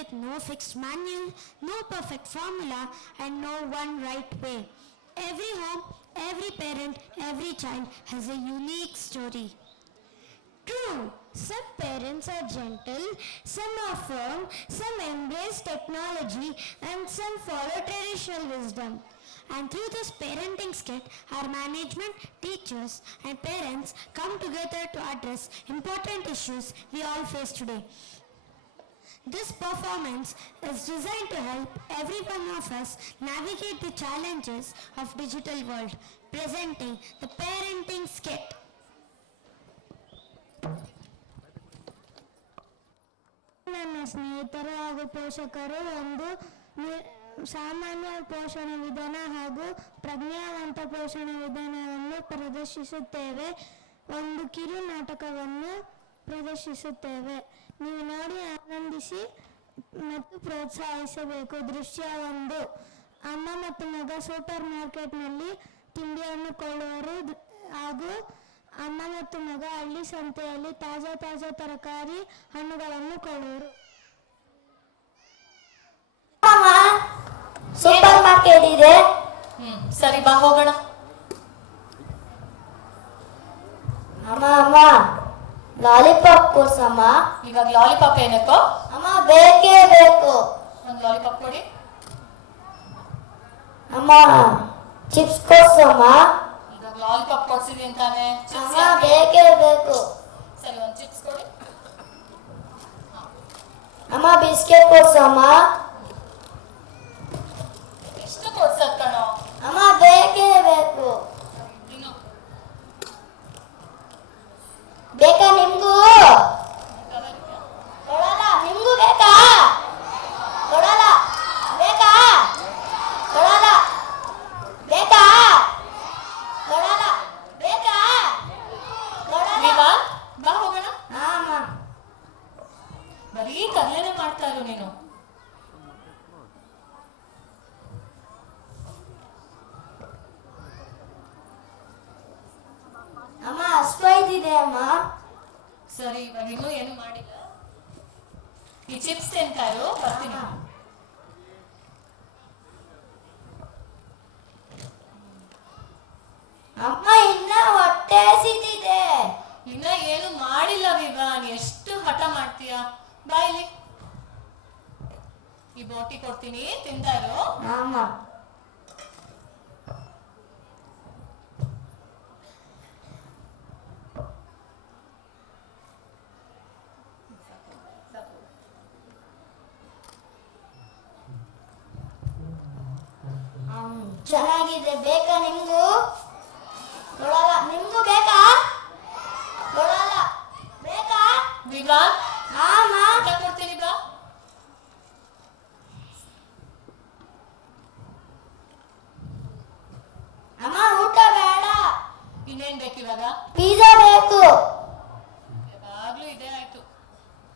with no fixed manual, no perfect formula, and no one right way. Every home, every parent, every child has a unique story. True, some parents are gentle, some are firm, some embrace technology, and some follow traditional wisdom. And through this parenting skit, our management, teachers, and parents come together to address important issues we all face today. This performance is designed to help every one of us navigate the challenges of digital world, presenting the parenting skit. ನನ್ನ ಸ್ನೇಹಿತರು ಹಾಗೂ ಪೋಷಕರು ಒಂದು ಸಾಮಾನ್ಯ ಪೋಷಣ ವಿಧಾನ ಹಾಗೂ ಪ್ರಜ್ಞಾವಂತ ಪೋಷಣ ವಿಧಾನವನ್ನು ಪ್ರದರ್ಶಿಸುತ್ತೇವೆ. ಒಂದು ಕಿರು ನಾಟಕವನ್ನು ಪ್ರದರ್ಶಿಸುತ್ತೇವೆ. ನೀವು ನೋಡಿ ಆನಂದಿಸಿ ಮತ್ತು ಪ್ರೋತ್ಸಾಹಿಸಬೇಕು. ದೃಶ್ಯ 1. ಅಮ್ಮ ಮತ್ತು ಮಗ ಸೂಪರ್ ಮಾರ್ಕೆಟ್ನಲ್ಲಿ ತಿಂಡಿಯನ್ನು ಕೊಳ್ಳುವರು ಹಾಗೂ ಅಮ್ಮ ಮತ್ತು ಮಗ ಹಳ್ಳಿ ಸಂತೆಯಲ್ಲಿ ತಾಜಾ ತರಕಾರಿ ಹಣ್ಣುಗಳನ್ನು ಕೊಳ್ಳುವರು. ಸೂಪರ್ ಮಾರ್ಕೆಟ್ ಇದೆ. ಸರಿ ಬಾ ಹೋಗೋಣ. ಅಮ್ಮ ಲಾಲಿಪಾಪ್ ಕೊಡ್ಸಮ್ಮ. ಇವಾಗ ಲಾಲಿಪಾಪ್ ಏನಕ್ಕೋ? ಅಮ್ಮ ಬೇಕೇ ಬೇಕು. ಒಂದು ಲಾಲಿಪಾಪ್ ಕೊಡಿ. ಅಮ್ಮ ಚಿಪ್ಸ್ ಕೊಡ್ಸಮ್ಮ. ಇವಾಗ ಲಾಲಿಪಾಪ್ ಕೊಡ್ಸಿದೀನಿ ಅಂತಾನೆ. ಅಮ್ಮ ಬೇಕೇ ಬೇಕು. ಸರಿ ಒಂದು ಚಿಪ್ಸ್ ಕೊಡಿ. ಅಮ್ಮ ಬಿಸ್ಕೆಟ್ ಕೊಡ್ಸಮ್ಮ. ಎಷ್ಟು ಕೊಡ್ಸದ್ ಕಣೋ? ಅಮ್ಮ ಬೇಕೇ ಬೇಕು. ಬೇಕಾ ನಿಮ್ಗೂ? ಕೊಡಲ್ಲ. ನಿಮ್ಗೂ ಬೇಕಾ? ಕೊಡಲ್ಲ. ಬೇಕಾ? ಕೊಡಲ್ಲ. ಬೇಕಾ? ಕೊಡಲ್ಲ. ಬೇಕಾ? ಕೊಡಲ್ಲ. ಬಾ ಹೋಗೋಣ. ಅಮ್ಮ ಬರೀ ಕರ್ಲೇನೆ ಮಾಡ್ತಾ ಇರು ನೀನು. ಅಮ್ಮ ಅಷ್ಟೈದಿದೆ ಅಮ್ಮ. ಸರಿ ಇವಾಗ ಇನ್ನೂ ಏನು ಮಾಡಿಲ್ಲ. ಈ ಚಿಪ್ಸ್ ತಿಂತಾರು ಬರ್ತೀನಿ. ಅಮ್ಮ ಇನ್ನ ಹೊಟ್ಟೆ ಹಸಿತಿದೆ. ಇನ್ನ ಏನು ಮಾಡಿಲ್ಲ ವಿವಾನ್. ಎಷ್ಟು ಹಠ ಮಾಡ್ತೀಯ? ಬಾಯಿಲಿ ಈ ಬೋಟಿ ಕೊಡ್ತೀನಿ ತಿಂತಾರು. ಅಮ್ಮ ಚೆನ್ನಾಗಿದೆ. ಬೇಕಾ ನಿಮ್ಗೂ? ಕೊಡಲ್ಲ. ನಿಮ್ಗೂ ಬೇಕಾ? ಕೊಡಲ್ಲ. ಬೇಕಾ? ವಿವಾನ್ ಅಮ್ಮ ಕೊಡ್ತೀನಿ ಬಾ. ಅಮ್ಮ ಊಟ ಬೇಡ. ಇನ್ನೇನ್ ಬೇಕು ಇವಾಗ? ಪಿಜ್ಜಾ ಬೇಕು. ಯಾವಾಗ್ಲೂ ಇದೇ ಆಯ್ತು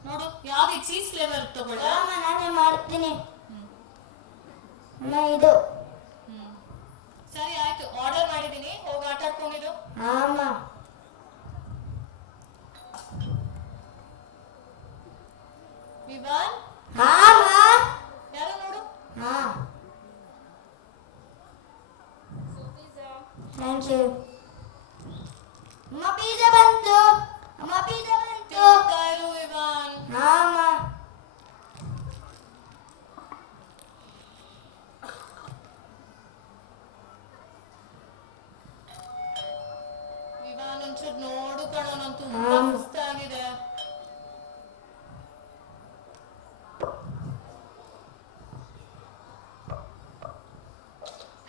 ನೋಡು. ಯಾವ್ದು ಚೀಸ್ ಫ್ಲೇವರ್ ತಗೊಳ್ಳ? ಅಮ್ಮ ನಾನೇ ಮಾಡ್ತೀನಿ. ಅಮ್ಮ ಇದು. ಸರಿ ಆಯ್ತು, ಆರ್ಡರ್ ಮಾಡಿದೀನಿ. ಹೋಗಿ ಆಟ ಆಡ್ಕೊಂಡಿರು. ಅಮ್ಮ ವಿವಾನ್ ಅಮ್ಮ ಯಾರು ನೋಡು. Thank you. ಅಮ್ಮ ಪಿಜ್ಜಾ ಬಂತು. ಅಮ್ಮ ಪಿಜ್ಜಾ ಬಂತು. ಕಾರು ವಿವಾನ್. ಅಮ್ಮ ವಿವಾನ್ ಒಂಚೂರು ನೋಡು ಕಣೋ, ನಾನು ತುಂಬಾ ಸುಸ್ತಾಗಿದೆ.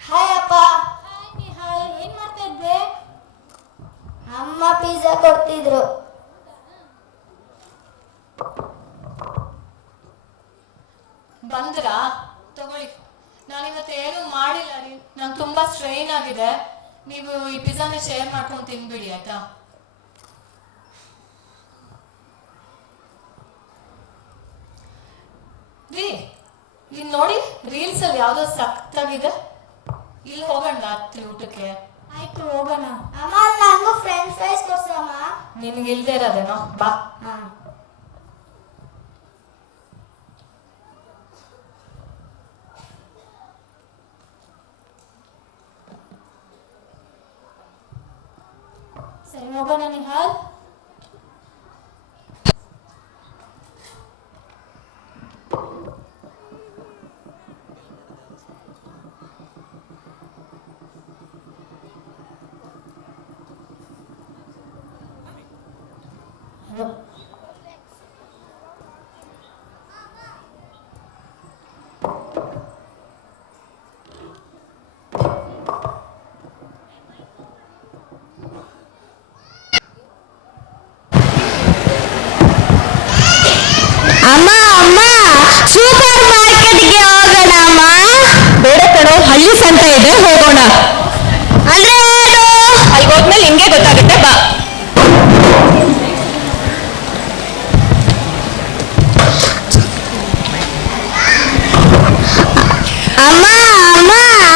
ಹಾಯ್ ಅಪ್ಪ. ಹಾಯ್ ನಿಹಾಲ್, ಏನ್ ಮಾಡ್ತಾ ಇದ್ದೆ? ಅಮ್ಮ ಪಿಜ್ಜಾ ಕೊಡ್ತಿದ್ರು. ಬಂದ್ರಾ? ತಗೊಳ್ಳಿ. ನಾನಿವತ್ತು ಏನು ಮಾಡಿಲ್ಲ ರೀ. ನಂಗೆ ತುಂಬಾ ಸ್ಟ್ರೈನ್ ಆಗಿದೆ. ನೀವು ಈ ಪಿಜ್ಜಾನ ಶೇರ್ ಮಾಡ್ಕೊಂಡು ತಿನ್ಬಿಡಿ ಆಯ್ತಾ? ರೀ ಇಲ್ಲಿ ನೋಡಿ, ರೀಲ್ಸ್ ಅಲ್ಲಿ ಯಾವ್ದೋ ಸಖತ್ತಾಗಿದೆ. ಇಲ್ಲಿ ಹೋಗೋಣ ರಾತ್ರಿ ಊಟಕ್ಕೆ. ಆಯ್ತು ಹೋಗೋಣ. ಅಮ್ಮ ನಂಗೂ ಫ್ರೆಂಚ್ ಫ್ರೈಸ್ ಕೊಡ್ಸಮ್ಮ. ನಿನ್ಗೆ ಇಲ್ದೇ ಇರೋದೇನೋ, ಬಾ. ಸರಿ ಹೋಗೋಣ ನಿಹಾಲ್. ಅಮ್ಮ ಅಮ್ಮ ಸೂಪರ್ ಮಾರ್ಕೆಟ್ಗೆ ಹೋಗೋಣ ಅಮ್ಮ. ಬೇಡ ಕಣೋ, ಹಳ್ಳಿ ಸಂತೆ ಇದೆ, ಹೋಗೋಣ. ಅಂದ್ರೆ ಏನು? ಅಲ್ಲಿ ಹೋದ್ಮೇಲೆ ನಿಂಗೆ ಗೊತ್ತಾಗುತ್ತೆ, ಬಾ. ಅಮ್ಮ ಅಮ್ಮ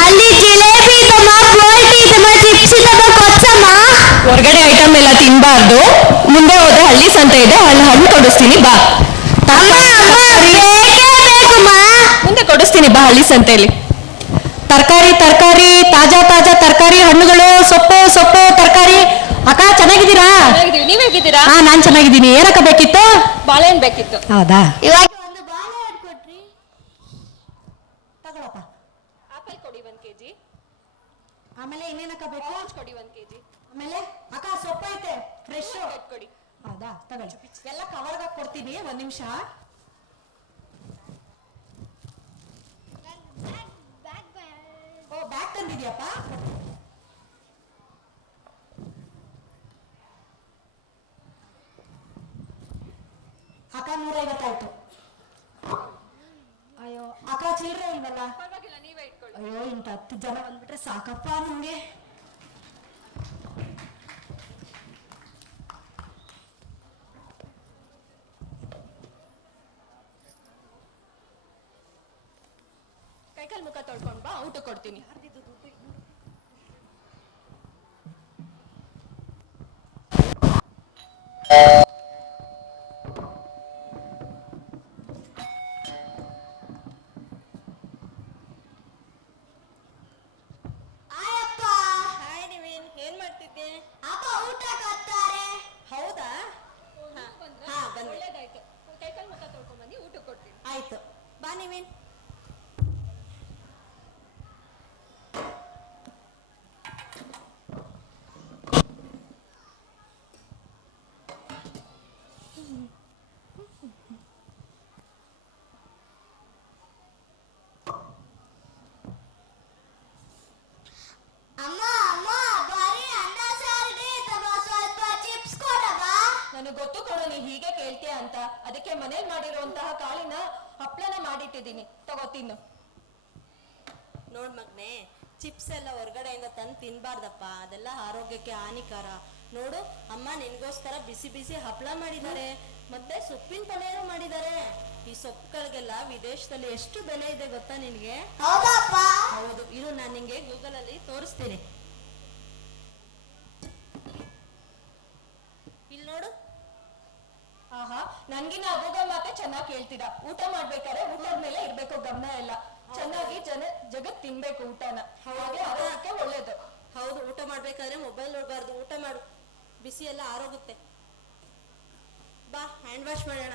ಅಲ್ಲಿ ಜಿಲೇಬಿ ಇದಮ್ಮ, ಬೋಲ್ಟಿ ಇದಮ್ಮ, ಚಿಪ್ಸ್ ಇದಮ್ಮ, ಕೊಚ್ಚಮ್ಮ. ಹೊರಗಡೆ ಐಟಮ್ ಎಲ್ಲ ತಿನ್ಬಾರ್ದು. ಮುಂದೆ ಹೋದ್ರೆ ಹಳ್ಳಿ ಸಂತೆ ಇದೆ, ಅಲ್ಲಿ ಹಣ್ಣು ಕೊಡಿಸ್ತೀನಿ, ಬಾ. ಅಮ್ಮ ಅಮ್ಮ ಬೇಕೇ ಬೇಕಮ್ಮ. ಮುಂದೆ ಕೊಡಿಸ್ತೀನಿ, ಬಾ. ಹಳ್ಳಿ ಸಂತೆಯಲ್ಲಿ ತರಕಾರಿ ತರಕಾರಿ, ತಾಜಾ ತಾಜಾ ತರಕಾರಿ, ಹಣ್ಣುಗಳು, ಸೊಪ್ಪು ಸೊಪ್ಪು ತರಕಾರಿ. ಅಕ್ಕ ಚೆನ್ನಾಗಿದ್ದೀರಾ? ನೀವ್ ಹೇಗಿದ್ದೀರಾ? ಹಾ, ನಾನ್ ಚೆನ್ನಾಗಿದ್ದೀನಿ. ಏನಕ್ಕ ಬೇಕಿತ್ತು? ಬಾಳೆಹಣ್ಣು ಬೇಕಿತ್ತು. ಹೌದಾ, ಇವಾಗ ಒಂದು ಬಾಳೆ ಕೊಟ್ರಿ. ತಗೊಳಪ್ಪ. ಆಪಲ್ ಕೊಡಿ 1 kg. ಆಮೇಲೆ ಇನ್ನೇನಕ್ಕ ಬೇಕು? ಆರೆಂಜ್ ಕೊಡಿ 1 kg. ಆಮೇಲೆ ಅಕ್ಕ ಸೊಪ್ಪು ಐತೆ, ಫ್ರೆಶ್. ಕೊಡಿ. ಹೌದಾ, ತಗೊಳ್ಳಿ. ಎಲ್ಲ ಕವರ್ಗೆ ಕೊಡ್ತೀನಿ, ಒಂದ್ ನಿಮಿಷ. ಓ, ಬ್ಯಾಗ್ ತಂದಿದ್ಯಪ್ಪ. ಅಕ್ಕ 150 ಆಯ್ತು. ಅಯ್ಯೋ ಅಕ್ಕ, ಚಿಲ್ಲರೆ ಇಲ್ವಲ್ಲ? ಪರವಾಗಿಲ್ಲ, ನೀವೇ ಇಟ್ಕೊಳ್ಳಿ. ಅಯ್ಯೋ, ಇಂತ 10 ಜನ ಬಂದ್ಬಿಟ್ರೆ ಸಾಕಪ್ಪ ನಮ್ಗೆ. ಕೈಕಾಲು ಮುಖ ತೊಳ್ಕೊಂಡ್ ಬಾ, ಊಟ ಕೊಡ್ತೀನಿ. ಆಯಪ್ಪ. ಹಾಯ್ ನಿವಿನ್, ಏನ್ ಮಾಡ್ತಿದ್ದೆ? ಅಪ್ಪ ಊಟ ಕೊಡ್ತಾರೆ. ಹೌದಾ? ಹಾ, ಬನ್ನಿ. ಒಳ್ಳೇದಾಯ್ತು. ಕೈಕಾಲು ಮುಖ ತೊಳ್ಕೊಂಡ್ ಬನ್ನಿ, ಊಟ ಕೊಡ್ತೀನಿ. ಆಯ್ತು, ಬಾ ನಿವಿನ್. ಅಮ್ಮ ಅಮ್ಮ ಬರೀ ಅನ್ನ ಸಾರಿಗೆ ಸ್ವಲ್ಪ ಚಿಪ್ಸ್ ಕೊಡಮ್ಮ. ನನಗೆ ಗೊತ್ತು ಕಣೋ, ನೀ ಹೀಗೆ ಕೇಳ್ತೀಯ ಅಂತ. ಅದಕ್ಕೆ ಮನೇಲಿ ಮಾಡಿರುವಂತಹ ಕಾಳಿನ ಹಪ್ಳನ ಮಾಡಿಟ್ಟಿದ್ದೀನಿ, ತಗೋ ತಿನ್ನು. ನೋಡ್ ಮಗ್ನೆ, ಚಿಪ್ಸ್ ಎಲ್ಲ ಹೊರಗಡೆಯಿಂದ ತಂದು ತಿನ್ಬಾರ್ದಪ್ಪ, ಅದೆಲ್ಲ ಆರೋಗ್ಯಕ್ಕೆ ಹಾನಿಕಾರ. ನೋಡು, ಅಮ್ಮ ನಿನ್ಗೋಸ್ಕರ ಬಿಸಿ ಬಿಸಿ ಹಪ್ಪಳ ಮಾಡಿದ್ದಾರೆ, ಮತ್ತೆ ಸೊಪ್ಪಿನ ಪಲ್ಯನೂ ಮಾಡಿದ್ದಾರೆ. ಈ ಸೊಪ್ಪುಗಳಿಗೆಲ್ಲ ವಿದೇಶದಲ್ಲಿ ಎಷ್ಟು ಬೆಲೆ ಇದೆ ಗೊತ್ತಾ ನಿನ್ಗೆ? ಹೌದಪ್ಪ. ಹೌದು, ಇರು ನಾನು ನಿಂಗೆ ಗೂಗಲ್ ಅಲ್ಲಿ ತೋರಿಸ್ತೀನಿ. ಇಲ್ಲಿ ನೋಡು. ಆಹಾ, ನನ್ಗಿನ ಅಗೋಗ ಮಾತೆ ಚೆನ್ನಾಗಿ ಕೇಳ್ತೀರಾ. ಊಟ ಮಾಡ್ಬೇಕಾದ್ರೆ ಊಟದ ಮೇಲೆ ಇರ್ಬೇಕು ಗಮನ ಎಲ್ಲ. ಚೆನ್ನಾಗಿ ಜಗತ್ ತಿನ್ಬೇಕು ಊಟನ, ಹಾಗೆ ಆರೋಗ್ಯಕ್ಕೆ ಒಳ್ಳೇದು. ಹೌದು, ಊಟ ಮಾಡ್ಬೇಕಾದ್ರೆ ಮೊಬೈಲ್ ನೋಡ್ಬಾರ್ದು, ಊಟ ಮಾಡು, ಬಿಸಿ ಎಲ್ಲ ಆರೋಗುತ್ತೆ. ಬಾ, ಹ್ಯಾಂಡ್ ವಾಶ್ ಮಾಡೋಣ.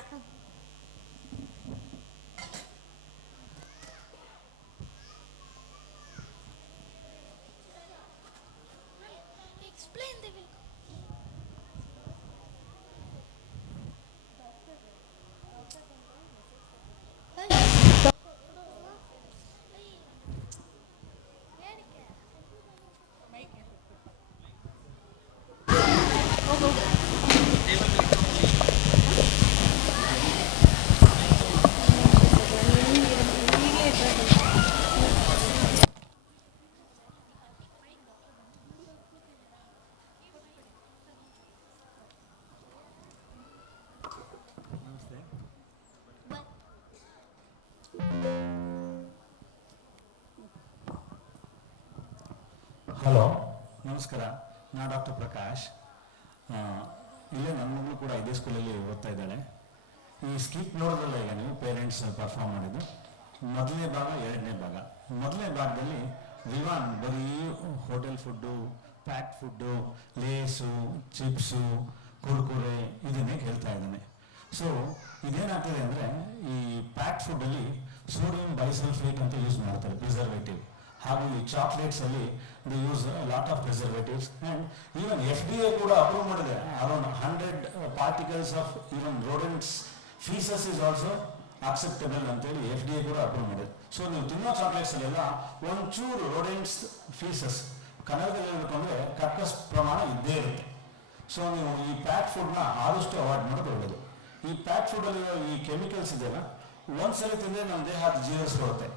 ಹಲೋ, ನಮಸ್ಕಾರ. ನಾನು ಡಾಕ್ಟರ್ ಪ್ರಕಾಶ್. ಇಲ್ಲೇ ನನ್ನ ಮಗಳು ಕೂಡ ಇದೇ ಸ್ಕೂಲಲ್ಲಿ ಓದ್ತಾ ಇದ್ದಾಳೆ. ಈ ಸ್ಕಿಪ್ ನೋಡೋದ್ರಲ್ಲ ಈಗ ನೀವು ಪೇರೆಂಟ್ಸ್ ಪರ್ಫಾರ್ಮ್ ಮಾಡಿದ್ದು ಮೊದಲನೇ ಭಾಗ, ಎರಡನೇ ಭಾಗ. ಮೊದಲನೇ ಭಾಗದಲ್ಲಿ ವಿವಾನ್ ಬರೀ ಹೋಟೆಲ್ ಫುಡ್ಡು, ಪ್ಯಾಕ್ ಫುಡ್ಡು, ಲೇಸು, ಚಿಪ್ಸು, ಕುರ್ಕುರೆ ಇದನ್ನೇ ಕೇಳ್ತಾ ಇದ್ದಾನೆ. ಸೊ ಇದೇನಾಗ್ತದೆ ಅಂದರೆ ಈ ಪ್ಯಾಕ್ ಫುಡ್ಡಲ್ಲಿ ಸೋಡಿಯಂ ಬೈಸಲ್ಫೇಟ್ ಅಂತ ಯೂಸ್ ಮಾಡ್ತಾರೆ, ಪ್ರಿಸರ್ವೇಟಿವ್. ಹಾಗೂ ಈ ಚಾಕ್ಲೇಟ್ಸಲ್ಲಿ they use lot of preservatives. And even FDA ಕೂಡ ಅಪ್ರೂವ್ ಮಾಡಿದೆ around 100 particles of even rodents feces is also acceptable ಅಂತೇಳಿ FDA ಕೂಡ ಅಪ್ರೂವ್ ಮಾಡಿದೆ. ಸೊ ನೀವು ತಿನ್ನೋ ಚಾಕ್ಲೇಟ್ಸಲ್ಲೆಲ್ಲ ಒಂಚೂರು ರೋಡೆಂಟ್ಸ್ ಫೀಸಸ್ ಕನ್ನಡದಲ್ಲಿ ಹೇಳ್ಬೇಕು ಅಂದರೆ ಕರ್ಕಸ್ ಪ್ರಮಾಣ ಇದ್ದೇ ಇರುತ್ತೆ. ಸೊ ನೀವು ಈ ಪ್ಯಾಕ್ ಫುಡ್ನ ಆದಷ್ಟು ಅವಾಯ್ಡ್ ಮಾಡೋದು ಒಳ್ಳೆಯದು. ಈ ಪ್ಯಾಕ್ ಫುಡ್ಡಲ್ಲಿರೋ ಈ ಕೆಮಿಕಲ್ಸ್ ಇದೆಯಲ್ಲ, ಒಂದ್ಸಲಿ ತಿಂದರೆ ನಮ್ಮ ದೇಹ ಅದು ಜೀರ್ಣಿಸ್ಕೊಳ್ಳುತ್ತೆ.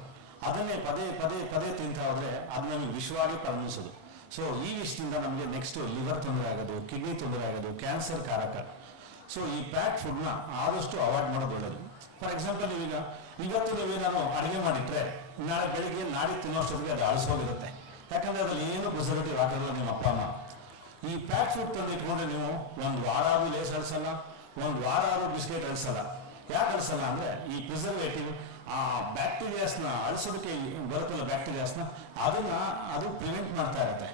ಅದನ್ನೇ ಪದೇ ಪದೇ ಪದೇ ತಿಂತಾ ಹೋದರೆ ಅದು ನಮಗೆ ವಿಷವಾಗಿ ಪರಿಣಿಸೋದು. ಸೊ ಈ ವಿಷದಿಂದ ನಮಗೆ ನೆಕ್ಸ್ಟ್ ಲಿವರ್ ತೊಂದರೆ ಆಗೋದು, ಕಿಡ್ನಿ ತೊಂದರೆ ಆಗೋದು, ಕ್ಯಾನ್ಸರ್ ಕಾರಕ. ಸೊ ಈ ಪ್ಯಾಕ್ ಫುಡ್ನ ಆದಷ್ಟು ಅವಾಯ್ಡ್ ಮಾಡೋದು ಒಳ್ಳೆಯದು. ಫಾರ್ ಎಕ್ಸಾಂಪಲ್ ಇವತ್ತು ನೀವೇನಾದ್ರು ಅಡುಗೆ ಮಾಡಿಟ್ರೆ ನಾಳೆ ಬೆಳಿಗ್ಗೆ ನಾಡಿದ್ದು ತಿನ್ನೋಷ್ಟೊತ್ತಿಗೆ ಅದು ಅಳಿಸೋಗಿರುತ್ತೆ. ಯಾಕಂದರೆ ಅದ್ರಲ್ಲಿ ಏನು ಪ್ರಿಸರ್ವೇಟಿವ್ ಹಾಕಿದ್ರು ನಿಮ್ಮ ಅಪ್ಪ ಅಮ್ಮ. ಈ ಪ್ಯಾಕ್ ಫುಡ್ ತಂದು ಇಟ್ಕೊಂಡ್ರೆ ನೀವು ಒಂದು ವಾರ ಆದ್ರೂ ಲೇಸ್ ಅಳಿಸಲ್ಲ, ಒಂದು ವಾರ ಆದ್ರೂ ಬಿಸ್ಕೆಟ್ ಅಳಿಸಲ್ಲ. ಯಾಕೆ ಅಳಿಸಲ್ಲ ಅಂದರೆ ಈ ಪ್ರಿಸರ್ವೇಟಿವ್ ಆ ಬ್ಯಾಕ್ಟೀರಿಯಾಸ್ನ ಅಳಿಸೋದಕ್ಕೆ ಬರುತ್ತಲ್ಲ ಬ್ಯಾಕ್ಟೀರಿಯಾಸ್ನ, ಅದು ಪ್ರಿವೆಂಟ್ ಮಾಡ್ತಾ ಇರುತ್ತೆ.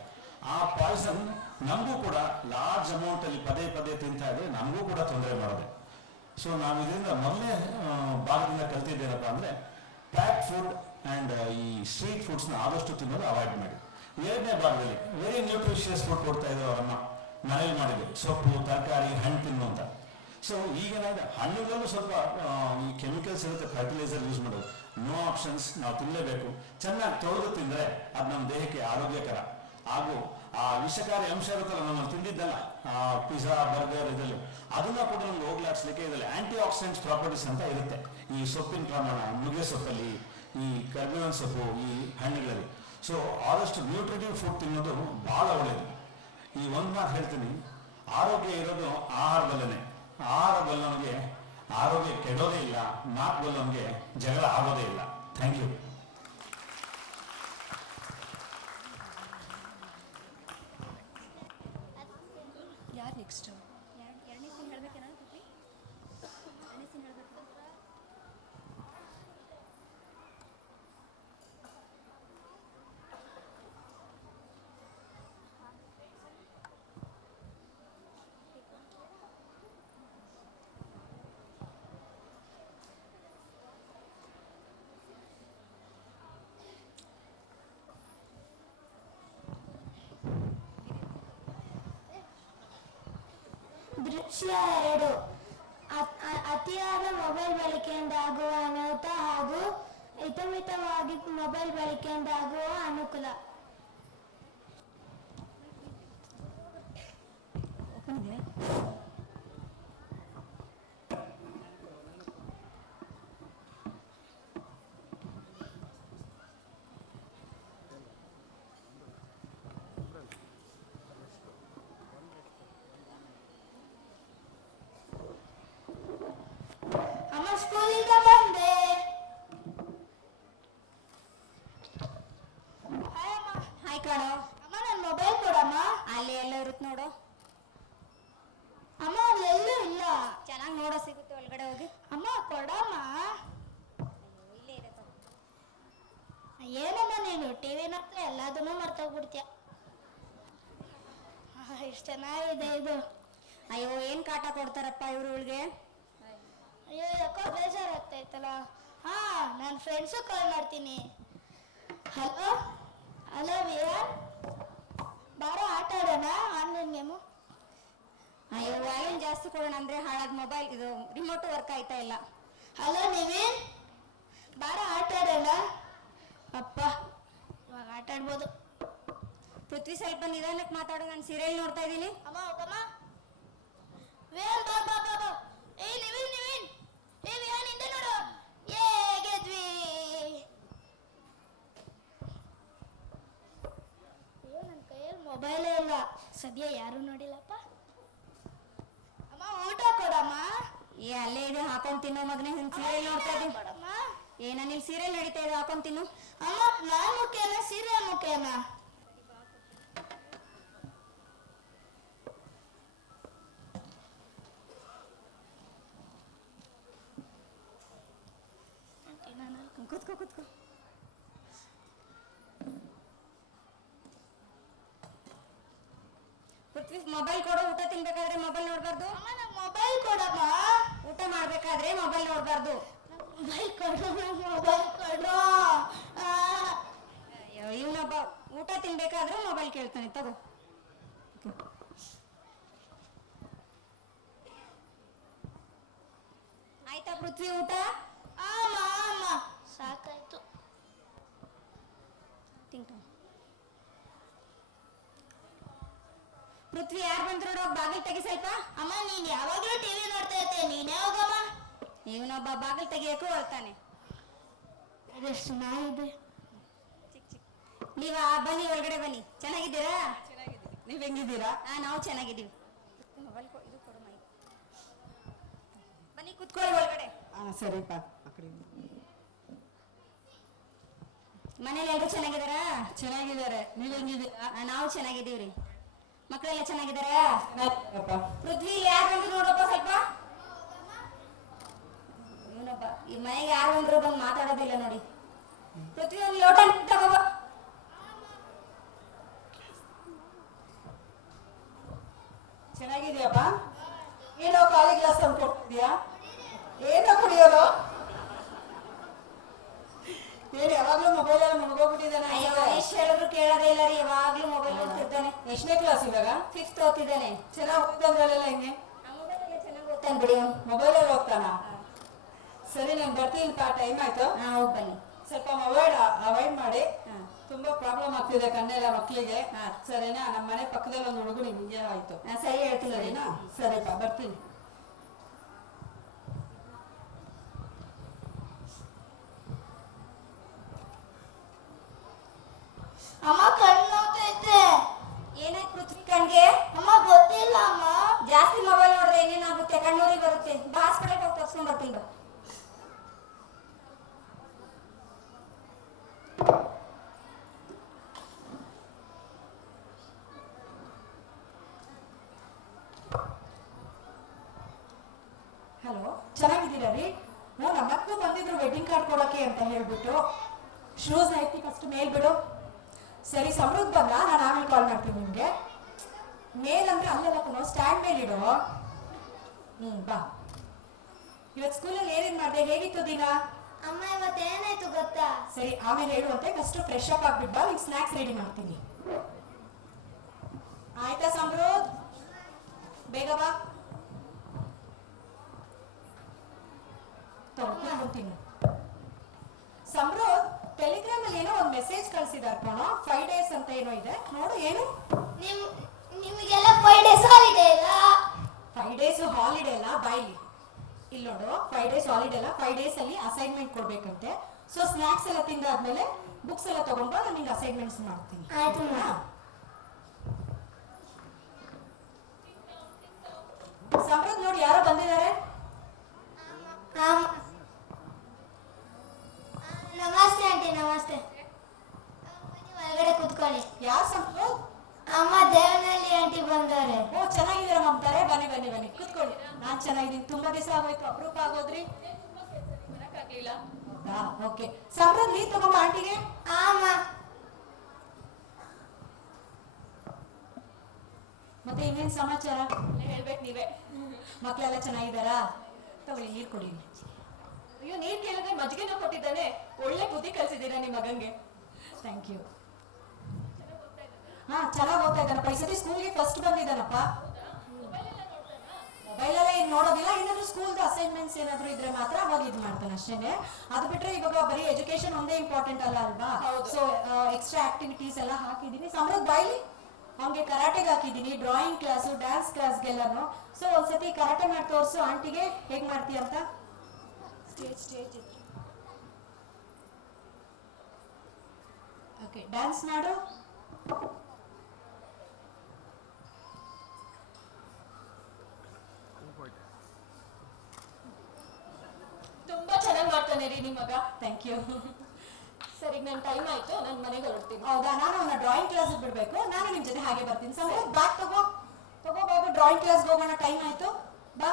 ಆ ಪಾಯ್ಸನ್ ನಮಗೂ ಕೂಡ ಲಾರ್ಜ್ ಅಮೌಂಟಲ್ಲಿ ಪದೇ ಪದೇ ತಿಂತಾ ಇದ್ರೆ ನಮಗೂ ಕೂಡ ತೊಂದರೆ ಮಾಡೋದು. ಸೊ ನಾವು ಇದರಿಂದ ಮೊದಲನೇ ಭಾಗದಿಂದ ಕಲ್ತಿದ್ದೇನಪ್ಪ ಅಂದರೆ ಪ್ಯಾಕ್ ಫುಡ್ ಆ್ಯಂಡ್ ಈ ಸ್ಟ್ರೀಟ್ ಫುಡ್ಸ್ನ ಆದಷ್ಟು ತಿನ್ನೋದು ಅವಾಯ್ಡ್ ಮಾಡಿ. ಎರಡನೇ ಭಾಗದಲ್ಲಿ ವೆರಿ ನ್ಯೂಟ್ರಿಷಿಯಸ್ ಫುಡ್ ಕೊಡ್ತಾ ಇದ್ರು ಅವರನ್ನ ಮನೇಲಿ ಮಾಡಿದ್ರು, ಸೊಪ್ಪು, ತರಕಾರಿ, ಹಣ್ಣು ತಿನ್ನು ಅಂತ. ಸೊ ಈಗೇನಾದ್ರೆ ಹಣ್ಣುಗಳಲ್ಲೂ ಸ್ವಲ್ಪ ಈ ಕೆಮಿಕಲ್ಸ್ ಇರುತ್ತೆ, ಫರ್ಟಿಲೈಸರ್ ಯೂಸ್ ಮಾಡೋದು. ನೋ ಆಪ್ಷನ್ಸ್, ನಾವು ತಿನ್ನಲೇಬೇಕು. ಚೆನ್ನಾಗಿ ತೊಳೆದು ತಿಂದರೆ ಅದು ನಮ್ಮ ದೇಹಕ್ಕೆ ಆರೋಗ್ಯಕರ. ಹಾಗೂ ಆ ವಿಷಕಾರಿ ಅಂಶ ಇರುತ್ತಲ್ಲ ನಮ್ಮಲ್ಲಿ ತಿಂದಿದ್ದಲ್ಲ, ಪಿಜ್ಜಾ, ಬರ್ಗರ್ ಇದರಲ್ಲಿ, ಅದನ್ನ ಕೂಡ ನಮ್ಗೆ ಹೋಗ್ಲಾಡಿಸ್ಲಿಕ್ಕೆ ಇದರಲ್ಲಿ ಆಂಟಿ ಆಕ್ಸಿಡೆಂಟ್ಸ್ ಪ್ರಾಪರ್ಟೀಸ್ ಅಂತ ಇರುತ್ತೆ ಈ ಸೊಪ್ಪಿನ ಪ್ರಮಾಣ, ನುಗ್ಗೆ ಸೊಪ್ಪಲ್ಲಿ, ಈ ಕರ್ಬೇವಿನ ಸೊಪ್ಪು, ಈ ಹಣ್ಣುಗಳಲ್ಲಿ. ಸೊ ಆದಷ್ಟು ನ್ಯೂಟ್ರಿಟಿವ್ ಫುಡ್ ತಿನ್ನೋದು ಭಾಳ ಒಳ್ಳೆಯದು. ಈ ಒಂದು ಮಾತು ಹೇಳ್ತೀನಿ, ಆರೋಗ್ಯ ಇರೋದು ಆಹಾರದಲ್ಲೇ. ಆಹಾರ ಬಲ್ಲವನಿಗೆ ಆರೋಗ್ಯ ಕೆಡೋದೇ ಇಲ್ಲ, ಮಾತು ಬಲ್ಲವನಿಗೆ ಜಗಳ ಆಗೋದೇ ಇಲ್ಲ. Thank you. ಯಾರು ನೆಕ್ಸ್ಟ್? ಎರಡನೇ ಸೀನ್ ಹೇಳ್ಬೇಕೇನ ಪುಟ್ಟಿ? ಎರಡನೇ ಸೀನ್ ಹೇಳ್ಬೇಕು. ದೃಶ್ಯ 2. ಅತಿಯಾದ ಮೊಬೈಲ್ ಬಳಕೆಯಿಂದ ಆಗುವ ಅನಾಹುತ ಹಾಗೂ ಹಿತಮಿತವಾಗಿ ಮೊಬೈಲ್ ಬಳಕೆಯಿಂದ ಆಗುವ ಅನುಕೂಲ. ಅಮ್ಮ ಸ್ಕೂಲಿಂದ ಬಂದೆ. ಹಾಯ್ ಕಣೋ. ಅಮ್ಮ ನನ್ನ ಮೊಬೈಲ್ ಕೊಡಮ್ಮ. ಅಲ್ಲಿ ಎಲ್ಲ ಇರುತ್ತೆ ನೋಡು. ಅಮ್ಮ ಅಲ್ಲೆಲ್ಲೂ ಇಲ್ಲ. ಚೆನ್ನಾಗಿ ನೋಡೋ ಸಿಗುತ್ತೆ ಒಳಗಡೆ ಹೋಗಿ. ಅಮ್ಮ ಕೊಡಮ್ಮ. ಇಲ್ಲೇ ಇರುತ್ತೆ. ಏನಮ್ಮ ನೀನು ಟಿವಿ ನೋಡ್ತಾ ಎಲ್ಲದನ್ನೂ ಮರ್ತೋಗ್ಬಿಡ್ತೀಯ. ಎಷ್ಟು ಚೆನ್ನಾಗಿದೆ ಇದು. ಅಯ್ಯೋ ಏನ್ ಕಾಟ ಕೊಡ್ತಾರಪ್ಪ ಇವ್ರು ಇವಳಿಗೆ. ಅಯ್ಯೋ ಯಾಕೋ ಬೇಜಾರಾಗ್ತೈತಲ್ಲ. ಹಾ ನನ್ನ ಫ್ರೆಂಡ್ಸು ಕಾಲ್ ಮಾಡ್ತೀನಿ. ಹಲೋ ಹಲೋ ವಿಹಾನ್, ಬಾರೋ ಆಟ ಆಡೋಣ ಆನ್ಲೈನ್ ಗೇಮು. ಅಯ್ಯೋ ವಾಲ್ಯೂಮ್ ಜಾಸ್ತಿ ಕೊಡೋಣ ಅಂದ್ರೆ ಹಾಳಾದ ಮೊಬೈಲ್ ಇದು ರಿಮೋಟು ವರ್ಕ್ ಆಯ್ತಾ ಇಲ್ಲ. ಹಲೋ ನಿವಿನ್, ಬಾರೋ ಆಟ ಆಡೋಣ. ಅಪ್ಪ ಇವಾಗ ಆಟ ಆಡ್ಬೋದು. ಪೃಥ್ವಿ ಸ್ವಲ್ಪ ನಿಧಾನಕ್ಕೆ ಮಾತಾಡೋ, ನಾನು ಸೀರಿಯಲ್ ನೋಡ್ತಾ ಇದ್ದೀನಿ. ಅಮ್ಮ ಹೋಗಮ್ಮ. ವಿಹಾನ್ ಬಾ ಬಾ ಬಾ ಬಾ. ಏ ನಿವಿನ್ ನಿವಿನ್, ಏ ವಿಹಾನ್ ಹಿಂದೆ ನೋಡು. ಏ ಗೆದ್ವಿ. ಅಯ್ಯೋ ನನ್ನ ಕೈಯಲ್ಲಿ ಮೊಬೈಲೇ ಇಲ್ಲ. ಸದ್ಯ ಯಾರು ನೋಡಿಲ್ಲಪ್ಪ. ಅಮ್ಮ ಊಟ ಕೊಡಮ್ಮ. ಏ ಅಲ್ಲೇ ಇದೆ, ಹಾಕೊಂಡ್ ತಿನ್ನೋ ಮಗನೇ. ನಾನು ಸೀರಿಯಲ್ ನೋಡ್ತಾ ಇದ್ದೀನಿ. ಕೊಡಮ್ಮ. ಏ ನಾನು ಇಲ್ಲಿ ಸೀರಿಯಲ್ ನಡೀತಾ ಇದೆ, ಹಾಕೊಂಡ್ ತಿನ್ನು. ಅಮ್ಮ ನಾನು ಮುಖ್ಯನಾ ಸೀರಿಯಲ್ ಮುಖ್ಯನಾ? ಕೂತ್ಕೋ ಕೂತ್ಕೋ. ಪೃಥ್ವಿ ಮೊಬೈಲ್ ಕೊಡು, ಊಟ ತಿನ್ಬೇಕಾದ್ರೆ ಮೊಬೈಲ್ ನೋಡ್ಬಾರ್ದು. ಮೊಬೈಲ್ ಕೊಡಮ್ಮ. ಊಟ ಮಾಡ್ಬೇಕಾದ್ರೆ ಮೊಬೈಲ್ ನೋಡ್ಬಾರ್ದು. ಮೊಬೈಲ್ ಕೊಡು, ಮೊಬೈಲ್ ಕೊಡು. ಇವನೊಬ್ಬ ಊಟ ತಿನ್ಬೇಕಾದ್ರೆ ಮೊಬೈಲ್ ಕೇಳ್ತಾನೆ, ತಗೋ. ಆಯ್ತಾ ಪೃಥ್ವಿ ಊಟ? ಅಮ್ಮ ಸಾಕಾಯ್ತು. ಪೃಥ್ವಿ ಯಾರು ಬಂದ್ರು ನೋಡು, ಬಾಗಿಲು ತೆಗಿ ಸ್ವಲ್ಪ. ಅಮ್ಮ ನೀನ್ ಯಾವಾಗ್ಲೂ ಟಿವಿ ನೋಡ್ತಾ ಇರ್ತೀಯ, ನೀನೇ ಹೋಗಮ್ಮ. ಇವನೊಬ್ಬ ಬಾಗಿಲು ತೆಗಿಯಕ್ಕೂ ಹೊಳ್ತಾನೆ. ಇದೆಷ್ಟು ಚೆನ್ನಾಗಿದೆ. ನೀವ ಬನ್ನಿ, ಒಳಗಡೆ ಬನ್ನಿ. ಚೆನ್ನಾಗಿದ್ದೀರಾ? ನೀವ್ ಹೆಂಗಿದ್ದೀರಾ? ನಾವು ಚೆನ್ನಾಗಿದ್ದೀವಿ. ಮೊಬೈಲ್ ಇದು ಕೊಡು, ಮೈ. ಬನ್ನಿ ಕುತ್ಕೊಳ್ಳಿ ಒಳಗಡೆ. ಸರಿಪ್ಪ. ಮನೇಲಿ ಎಲ್ಲರೂ ಚೆನ್ನಾಗಿದ್ದಾರಾ? ಚೆನ್ನಾಗಿದ್ದಾರೆ. ನೀವ್ ಹೆಂಗಿದ್ದೀರಾ? ನಾವು ಚೆನ್ನಾಗಿದ್ದೀವ್ರಿ. ಮಕ್ಕಳೆಲ್ಲ ಚೆನ್ನಾಗಿದ್ದಾರಾ? ಚೆನ್ನಾಗಿದ್ದೀರಪ್ಪ. ಪೃಥ್ವಿ ಯಾರು ಬಂದ್ರು ನೋಡಪ್ಪ ಸ್ವಲ್ಪ. ಇವನಪ್ಪ ಈ ಮನೆಗೆ ಯಾರು ಬಂದ್ರು ಬಂದು ಮಾತಾಡೋದಿಲ್ಲ ನೋಡಿ. ಪೃಥ್ವಿ ಒಂದು ಲೋಟ ನೀರು ತಗೋಬ. ಚೆನ್ನಾಗಿದ್ಯಪ್ಪ. ಏನೋ ಖಾಲಿ ಗ್ಲಾಸ್ ತಂದ್ಕೊಡ್ತಿದ್ಯಾ? ಏನೋ ಕುಡಿಯೋದು? ಏನ್ ಯಾವಾಗ್ಲೂ ಮೊಬೈಲ್ ಎಲ್ಲ ಮುಳುಗೋಗ್ಬಿಟ್ಟಿದ್ದಾನೆ? ಅಯ್ಯೋ, ಎಷ್ಟು ಹೇಳಿದ್ರು ಕೇಳೋದೇ ಇಲ್ಲ ರೀ, ಯಾವಾಗ್ಲೂ ಮೊಬೈಲ್ ನೋಡ್ತಿರ್ತಾನೆ. ಎಷ್ಟನೇ ಕ್ಲಾಸ್ ಇವಾಗ? 5th ಓದ್ತಿದ್ದಾನೆ. ಚೆನ್ನಾಗಿ ಓದ್ತಾದ್ರಲ್ಲೆಲ್ಲ ಹೆಂಗೆ? ಚೆನ್ನಾಗಿ ಓದ್ತಾನೆ ಬಿಡಿ. ಮೊಬೈಲಲ್ಲಿ ಓದ್ತಾನ? ಸರಿ, ನಾನು ಬರ್ತೀನಿ. ಟೈಮ್ ಆಯ್ತು. ಹೋಗಿ ಬನ್ನಿ. ಸ್ವಲ್ಪ ಮೊಬೈಲ್ ಅವಾಯ್ಡ್ ಮಾಡಿ. ತುಂಬಾ ಪ್ರಾಬ್ಲಮ್ ಆಗ್ತಿದೆ ಕಣ್ಣೆಲ್ಲ ಮಕ್ಕಳಿಗೆ. ಸರಿನಾ? ನಮ್ಮ ಮನೆ ಪಕ್ಕದಲ್ಲಿ ಒಂದು ಹುಡುಗರು ಹಿಂಗೆ ಆಯ್ತು. ಸರಿ ಹೇಳ್ತೀನಿ. ಸರಿನಾ? ಸರಿಪ್ಪ, ಬರ್ತೀನಿ. ಅಮ್ಮ ಕಣ್ಣು ನೋಡ್ತೈತೆ. ಏನಾಯ್ತು ಪೃಥ್ವಿ ಕಣ್ಗೆ? ಅಮ್ಮ ಗೊತ್ತಿಲ್ಲ ಅಮ್ಮ. ಜಾಸ್ತಿ ಮೊಬೈಲ್ ನೋಡಿದ್ರೆ ಏನೇನಾಗುತ್ತೆ? ಕಣ್ಣೂರಿಗೆ ಬರುತ್ತೆ. ಬಾ, ಹಾಸ್ಪಿಟಲ್ಗೆ ಹೋಗಿ ತೋರಿಸ್ಕೊಂಡ್ ಬರ್ತೀನಿ ಬಾ. ಹಲೋ, ಚೆನ್ನಾಗಿದ್ದೀರಾ ರೀ? ನಮ್ಮ ಮಕ್ಕಳು ಬಂದಿದ್ರು ವೆಡ್ಡಿಂಗ್ ಕಾರ್ಡ್ ಕೊಡೋಕೆ ಅಂತ ಹೇಳ್ಬಿಟ್ಟು. ಶೂಸ್ ಹಾಕಿ ಫಸ್ಟ್ ಮೇಲ್ ಬಿಡು. ಸರಿ, ಸಮೃದ್ಧ ಬಂದ, ನಾನು ಆಮೇಲೆ ಕಾಲ್ ಮಾಡ್ತೀನಿ ನಿಮ್ಗೆ. ಮೇಲ್ ಅಂದ್ರೆ ಅಲ್ಲೆಲ್ಲ ಕೊಡೋ, ಸ್ಟ್ಯಾಂಡ್ ಮೇಲೆ ಇಡು. ಬಾ. ಇವತ್ತು ಸ್ಕೂಲಲ್ಲಿ ಏನೇನ್ ಮಾಡಿದೆ? ಹೇಗಿತ್ತು ದಿನ? ಅಮ್ಮ ಇವತ್ತು ಏನಾಯ್ತು ಗೊತ್ತಾ? ಸರಿ, ಆಮೇಲೆ ಹೇಳುವಂತೆ. ಫಸ್ಟ್ ಫ್ರೆಶ್ ಅಪ್ ಆಗ್ಬಿಟ್ಟು ಬಾ, ನಿಂಗೆ ಸ್ನಾಕ್ಸ್ ರೆಡಿ ಮಾಡ್ತೀನಿ. ಆಯ್ತಾ ಸಮೃದ್ಧ? ಬೇಗ ಬಾ. ತಗೊಳ್ತೀನಿ. ಸಮೃದ್ಧ, ಟೆಲಿಗ್ರಾಮ್ ಅಲ್ಲಿ ಏನೋ ಒಂದು ಮೆಸೇಜ್ ಕಳ್ಸಿದಾರೆ ಕಣೋ. 5 days ಅಂತ ಏನೋ ಇದೆ ನೋಡು. ಏನು? ನಿಮಗೆಲ್ಲ 5 days ಹಾಲಿಡೇ ಇಲ್ಲ? 5 days ಹಾಲಿಡೇ ಅಲ್ಲ, ಬಾಯ್ಲಿ. ಇಲ್ಲಿ ನೋಡು, 5 days ಹಾಲಿಡೇ ಅಲ್ಲ, 5 days ಅಲ್ಲಿ ಅಸೈನ್ಮೆಂಟ್ ಕೊಡ್ಬೇಕಂತೆ. ಸೊ ಸ್ನಾಕ್ಸ್ ಎಲ್ಲ ತಿಂದಾದ್ಮೇಲೆ ಬುಕ್ಸ್ ಎಲ್ಲ ತಗೊಂಡು ನಾನು ನಿಂಗೆ ಅಸೈನ್ಮೆಂಟ್ಸ್ ಮಾಡ್ತೀನಿ. ಆಯ್ತು. ಸಮೃದ್ಧ ನೋಡಿ, ಯಾರೋ ಬಂದಿದ್ದಾರೆ. ನಮಸ್ತೆ ಆಂಟಿ. ನಮಸ್ತೆ. ಒಳಗಡೆ ಕೂತ್ಕೊಳ್ಳಿ. ಯಾರು ಸಮೃದ್ಧ? ಅಮ್ಮ ದೇವನಹಳ್ಳಿ ಆಂಟಿ ಬಂದವ್ರೆ. ಓ, ಚೆನ್ನಾಗಿದ್ದೀರಾ ಮಮ್ತಾರೆ? ಬನ್ನಿ ಬನ್ನಿ ಬನ್ನಿ, ಕೂತ್ಕೊಳ್ಳಿ. ನಾನ್ ಚೆನ್ನಾಗಿದ್ದೀನಿ. ತುಂಬಾ ದಿವಸ ಆಗೋಯ್ತು, ಅಪರೂಪ ಆಗೋದ್ರಿ. ಹೌದಾ? ಓಕೆ. ಸಮೃದ್ಧ, ನೀ ತಗೊಂಬ ಆಂಟಿಗೆ. ಅಮ್ಮ ಮತ್ತೆ ಇನ್ನೇನ್ ಸಮಾಚಾರ? ಹೇಳ್ಬೇಕು ನೀವೇ. ಮಕ್ಕಳೆಲ್ಲ ಚೆನ್ನಾಗಿದ್ದಾರಾ? ತಗೊಳ್ಳಿ, ನೀರು ಕೊಡಿ. ಅಯ್ಯೋ, ನೀರ್ ಕೇಳಿದ್ರೆ ಮಜ್ಜಿಗೆನೂ ಕೊಟ್ಟಿದ್ದಾನೆ. ಒಳ್ಳೆ ಬುದ್ಧಿ ಕಲ್ಸಿದ್ದೀರಾ ನಿಮ್ಮ ಮಗಂಗೆ. Thank you. ಚೆನ್ನಾಗಿ ಓದ್ತಾ ಇದ್ದಾನಪ್ಪ. ಈ ಸತಿ ಸ್ಕೂಲ್ಗೆ ಫಸ್ಟ್ ಬಂದಿದ್ದಾನಪ್ಪ. ಮೊಬೈಲಲ್ಲೇ ಏನು ನೋಡೋದಿಲ್ಲ. ಏನಾದ್ರು ಸ್ಕೂಲ್ದು ಅಸೈನ್ಮೆಂಟ್ಸ್ ಏನಾದ್ರು ಇದ್ರೆ ಮಾತ್ರ ಅವಾಗ ಇದು ಮಾಡ್ತಾನೆ ಅಷ್ಟೇನೆ. ಅದು ಬಿಟ್ರೆ ಇವಾಗ ಬರೀ ಎಜುಕೇಶನ್ ಒಂದೇ ಇಂಪಾರ್ಟೆಂಟ್ ಅಲ್ಲ ಅಲ್ವಾ? ಸೊ ಎಕ್ಸ್ಟ್ರಾ ಆಕ್ಟಿವಿಟೀಸ್ ಎಲ್ಲ ಹಾಕಿದ್ದೀನಿ. ಸಮೃದ್ಧ ಬಾಯ್ಲಿ, ಅವ್ನಿಗೆ ಕರಾಟೆಗೆ ಹಾಕಿದ್ದೀನಿ, ಡ್ರಾಯಿಂಗ್ ಕ್ಲಾಸು, ಡ್ಯಾನ್ಸ್ ಕ್ಲಾಸ್ಗೆಲ್ಲಾನು. ಸೊ ಒಂದ್ಸತಿ ಕರಾಟೆ ಮಾಡಿ ತೋರಿಸು ಆಂಟಿಗೆ, ಹೇಗ್ ಮಾಡ್ತೀಯ ಅಂತ. ಸ್ಟೇಜ್ ಓಕೆ, ಡ್ಯಾನ್ಸ್ ಮಾಡು. ತುಂಬಾ ಚೆನ್ನಾಗಿ ಮಾಡ್ತಾನೆ ರೀ ನಿಮ್ಮ ಮಗ. Thank you. ಸರಿ, ನನ್ನ ಟೈಮ್ ಆಯ್ತು, ನಾನು ಮನೆಗೆ ಹೊರಡ್ತೀನಿ. ಹೌದಾ? ನಾನು ಅವನ್ನ ಡ್ರಾಯಿಂಗ್ ಕ್ಲಾಸಿಗೆ ಬಿಡ್ಬೇಕು. ನಾನು ನಿಮ್ ಜೊತೆ ಹಾಗೆ ಬರ್ತೀನಿ. ಸಮೃದ್ಧ, ಬ್ಯಾಗ್ ತಗೋ ಬಾಬು, ಡ್ರಾಯಿಂಗ್ ಕ್ಲಾಸ್ಗೆ ಹೋಗೋಣ. ಟೈಮ್ ಆಯ್ತು, ಬಾ.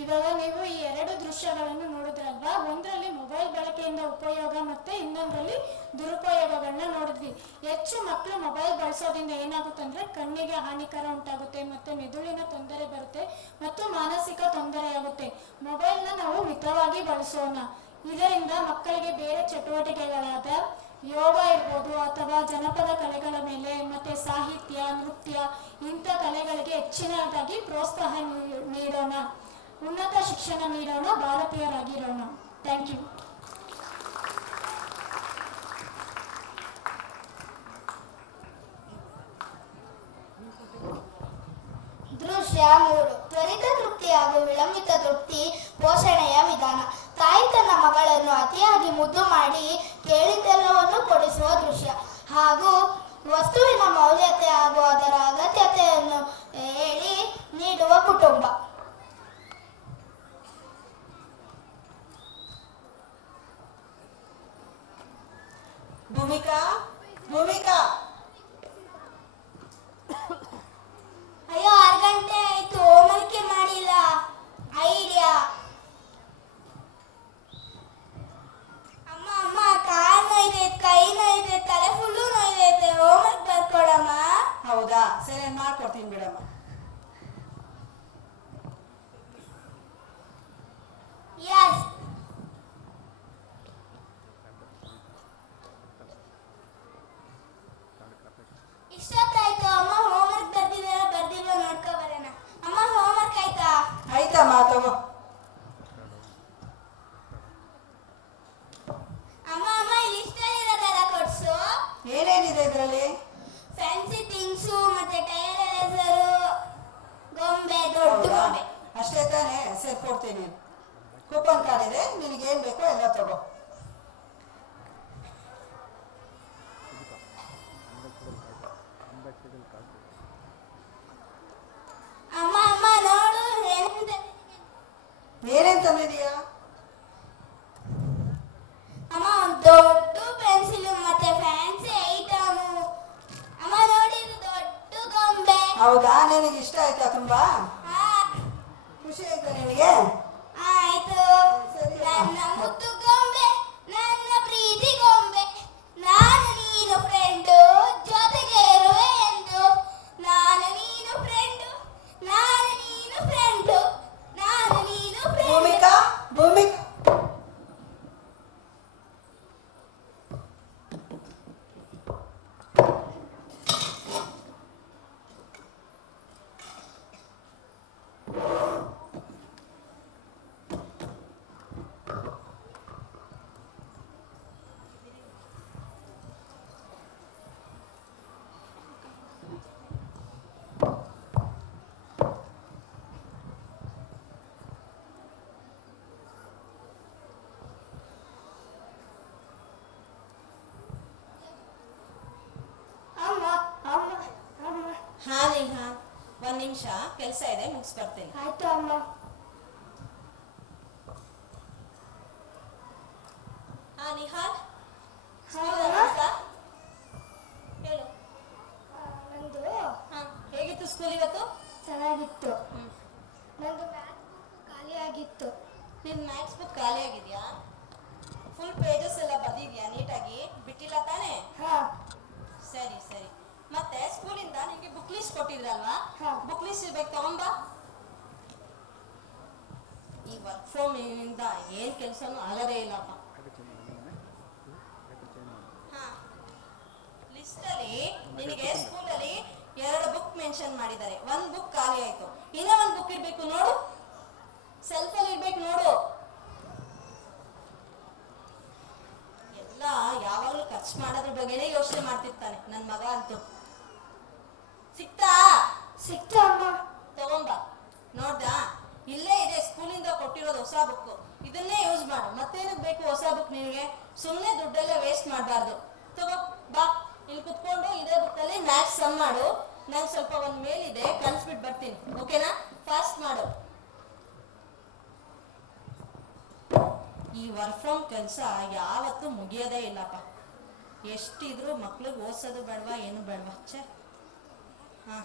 ಇವಾಗ ನೀವು ಈ ಎರಡು ದೃಶ್ಯಗಳನ್ನು ನೋಡಿದ್ರಲ್ವಾ, ಒಂದರಲ್ಲಿ ಮೊಬೈಲ್ ಬಳಕೆಯಿಂದ ಉಪಯೋಗ ಮತ್ತೆ ಇನ್ನೊಂದರಲ್ಲಿ ದುರುಪಯೋಗಗಳನ್ನ ನೋಡಿದ್ವಿ. ಹೆಚ್ಚು ಮಕ್ಕಳು ಮೊಬೈಲ್ ಬಳಸೋದ್ರಿಂದ ಏನಾಗುತ್ತೆ ಅಂದ್ರೆ ಕಣ್ಣಿಗೆ ಹಾನಿಕರ ಉಂಟಾಗುತ್ತೆ, ಮತ್ತೆ ಮೆದುಳಿನ ತೊಂದರೆ ಬರುತ್ತೆ ಮತ್ತು ಮಾನಸಿಕ ತೊಂದರೆ ಆಗುತ್ತೆ. ಮೊಬೈಲ್ನ ನಾವು ಮಿತವಾಗಿ ಬಳಸೋಣ. ಇದರಿಂದ ಮಕ್ಕಳಿಗೆ ಬೇರೆ ಚಟುವಟಿಕೆಗಳಾದ ಯೋಗ ಇರ್ಬೋದು ಅಥವಾ ಜನಪದ ಕಲೆಗಳ ಮೇಲೆ ಮತ್ತೆ ಸಾಹಿತ್ಯ, ನೃತ್ಯ ಇಂಥ ಕಲೆಗಳಿಗೆ ಹೆಚ್ಚಿನದಾಗಿ ಪ್ರೋತ್ಸಾಹ ನೀಡೋಣ. ಉನ್ನತ ಶಿಕ್ಷಣ ನೀಡೋಣ, ಭಾರತೀಯರಾಗಿರೋಣ. Thank you. ದೃಶ್ಯ 3. ತ್ವರಿತ ತೃಪ್ತಿ ಹಾಗೂ ವಿಳಂಬಿತ ತೃಪ್ತಿ ಪೋಷಣೆಯ ವಿಧಾನ. ತಾಯಿ ತನ್ನ ಮಗಳನ್ನು ಅತಿಯಾಗಿ ಮುದ್ದು ಮಾಡಿ ಕೇಳಿದ್ದೆಲ್ಲವನ್ನು ಕೊಡಿಸುವ ದೃಶ್ಯ ಹಾಗೂ ವಸ್ತುವಿನ ಮೌಲ್ಯತೆ ಹಾಗೂ ಅದರ ಅಗತ್ಯತೆಯನ್ನು ಹೇಳಿ ನೀಡುವ ಕುಟುಂಬ. ಭೂಮಿಕಾ, ಭೂಮಿಕಾ, ಅಯ್ಯೋ 6 ಗಂಟೆ ಆಯ್ತು, ಹೋಮ್ವರ್ಕ್ ಮಾಡಿಲ್ಲ. ಐಡಿಯಾ. ಅಮ್ಮ ಅಮ್ಮ, ಕಾಲು ನೋಯ್ತೈತೆ, ಕೈ ನೋಯ್ತೈತೆ, ತಲೆ ಫುಲ್ಲು ನೋಯ್ತೈತೆ, ಹೋಮ್ವರ್ಕ್ ಬರ್ಕೊಡಮ್ಮ. ಹೌದಾ, ಸರಿ ಮಾಡ್ಕೊಡ್ತೀನಿ ಬಿಡಮ್ಮ. ಯಸ್. ಇಷ್ಟೊತ್ತಾಯ್ತು, ಅಮ್ಮ ಹೋಮ್ವರ್ಕ್ ಬರ್ದಿಲ್ವ ನೋಡ್ಕೊ ಬರೋಣ. ಅಮ್ಮ ಹೋಮ್ವರ್ಕ್ ಆಯ್ತಾ? ಆಯ್ತಮ್ಮ, ತಗೋ. ಅಮ್ಮ ಅಮ್ಮ, ಇಲ್ಲಿ ಇಷ್ಟಲ್ಲಿರೋದೆಲ್ಲ ಕೊಡ್ಸು. ಏನೇನಿದೆ ಇದರಲ್ಲಿ? ಫ್ಯಾನ್ಸಿ ಥಿಂಗ್ಸು ಮತ್ತೆ ಟೈರ್ ಎರೇಸರು, ಗೊಂಬೆ, ದೊಡ್ಡ ಗೊಂಬೆ. ಅಷ್ಟೇ ತಾನೇ? ಸರಿ ಕೊಡ್ತೀನಿ. ಕೂಪನ್ ಕಾರ್ಡ್ ಇದೆ, ನಿನಗೇನು ಬೇಕೋ ಎಲ್ಲ ತಗೋ. ಅಮ್ಮ ಅಮ್ಮ ನೋಡು, ಏನೇನ್ ತಂದಿದೀಯಾ? ಅಮ್ಮ ಒಂದು ದೊಡ್ಡ ಪೆನ್ಸಿಲ್ ಮತ್ತೆ ಫ್ಯಾನ್ಸಿ ಐಟಮು. ಅಮ್ಮ ನೋಡಿ, ಇದು ದೊಡ್ಡ ಗೊಂಬೆ. ಹೌದಾ, ನಿನಗೆ ಇಷ್ಟ ಆಯ್ತಾ ತುಂಬಾ? ಹಾ, ಖುಷಿ ಆಯ್ತಾ ನಿನಗೆ? ಆಯ್ತು. ನನ್ನ ಮುದ್ದು ಗೊಂಬೆ, ನನ್ನ ಪ್ರೀತಿ ಗೊಂಬೆ, ನಾನು ನೀನು ಫ್ರೆಂಡು, ಜೊತೆಗೆ ಇರುವೆ ಎಂದು. ನಾನು ನೀನು ಫ್ರೆಂಡು, ನಾನು ನೀನು ಫ್ರೆಂಡು, ನಾನು ನೀನು ಫ್ರೆಂಡು. ಭೂಮಿಕಾ, ಭೂಮಿಕಾ, ಅಮ್ಮ ಅಮ್ಮ ಅಮ್ಮ. ಹಾ ನೇಹಾ, 1 ನಿಮಿಷ ಕೆಲಸ ಇದೆ, ಮುಗಿಸ್ಬರ್ತೇನೆ. ಆಯ್ತು ಅಮ್ಮ. ಹಾ ನಿಹಾಲ್, ಹಾ, ಹೇಳು. ನಂದು ಹಾ, ಹೇಗಿತ್ತು ಸ್ಕೂಲ್ ಇವತ್ತು? ಚೆನ್ನಾಗಿತ್ತು. ನಂದು ಮ್ಯಾಥ್ ಬುಕ್ ಖಾಲಿ ಆಗಿತ್ತು. ನಿನ್ ಮ್ಯಾಥ್ಸ್ ಬುಕ್ ಖಾಲಿ ಆಗಿದ್ಯಾ? ಫುಲ್ ಪೇಜಸ್ ಎಲ್ಲ ಬರ್ದಿದ್ಯಾ ನೀಟಾಗಿ? ಬಿಟ್ಟಿಲ್ಲ ತಾನೇ? ಹಾ. ಸರಿ ಸರಿ. ಮತ್ತೆ ಸ್ಕೂಲಿಂದ ನಿಮಗೆ ಬುಕ್ ಲಿಸ್ಟ್ ಕೊಟ್ಟಿದ್ರಲ್ವಾ? ಹಾ. ಬುಕ್ ಲಿಸ್ಟ್ ಇರ್ಬೇಕು, ತಗೊಂಬಾ. ಈ ವರ್ಕ್ ಫ್ರಮ್ ಇಂದ ಏನ್ ಕೆಲಸನೂ ಆಗದೇ ಇಲ್ಲಪ್ಪ. ಹಾ, ಲಿಸ್ಟ್ ಅಲ್ಲಿ ನಿನಗೆ ಸ್ಕೂಲಲ್ಲಿ 2 ಬುಕ್ ಮೆನ್ಷನ್ ಮಾಡಿದ್ದಾರೆ. 1 ಬುಕ್ ಖಾಲಿ ಆಯ್ತು, ಇನ್ನೂ 1 ಬುಕ್ ಇರ್ಬೇಕು ನೋಡು, ಸೆಲ್ಫ್ ಅಲ್ಲಿ ಇರ್ಬೇಕು ನೋಡು. ಎಲ್ಲ ಯಾವಾಗ್ಲೂ ಖರ್ಚು ಮಾಡೋದ್ರ ಬಗ್ಗೆನೇ ಯೋಚನೆ ಮಾಡ್ತಿರ್ತಾನೆ ನನ್ ಮಗ ಅಂತೂ. ಸಿಕ್ತಾ? ಸಿಕ್ತು ಅಮ್ಮ. ತಗೊಂಬ. ನೋಡ್ದಾ, ಇಲ್ಲೇ ಇದೆ, ಸ್ಕೂಲಿಂದ ಕೊಟ್ಟಿರೋದು ಹೊಸ ಬುಕ್. ಇದನ್ನೇ ಯೂಸ್ ಮಾಡು. ಮತ್ತೇನಕ್ಕೆ ಬೇಕು ಹೊಸ ಬುಕ್ ನಿನಗೆ? ಸುಮ್ಮನೆ ದುಡ್ಡೆಲ್ಲ ವೇಸ್ಟ್ ಮಾಡಬಾರ್ದು. ತಗೋ ಬಾ, ಇಲ್ಲಿ ಕುತ್ಕೊಂಡು ಇದೇ ಬುಕ್ಕಲ್ಲಿ ಮ್ಯಾಥ್ಸ್ ಸಮ್ ಮಾಡು. ನಂಗೆ ಸ್ವಲ್ಪ ಒಂದು ಮೇಲ್ ಇದೆ, ಕಳಿಸ್ಬಿಟ್ಟು ಬರ್ತೀನಿ. ಓಕೆನಾ? ಫಾಸ್ಟ್ ಮಾಡು. ಈ ವರ್ಕ್ ಫ್ರಮ್ ಕೆಲಸ ಯಾವತ್ತೂ ಮುಗಿಯೋದೇ ಇಲ್ಲಪ್ಪ. ಎಷ್ಟಿದ್ರು ಮಕ್ಳಿಗೆ ಓದಿಸೋದು ಬೇಡವಾ, ಏನು ಬೇಡವಾ? ಛೇ. ಹಾ,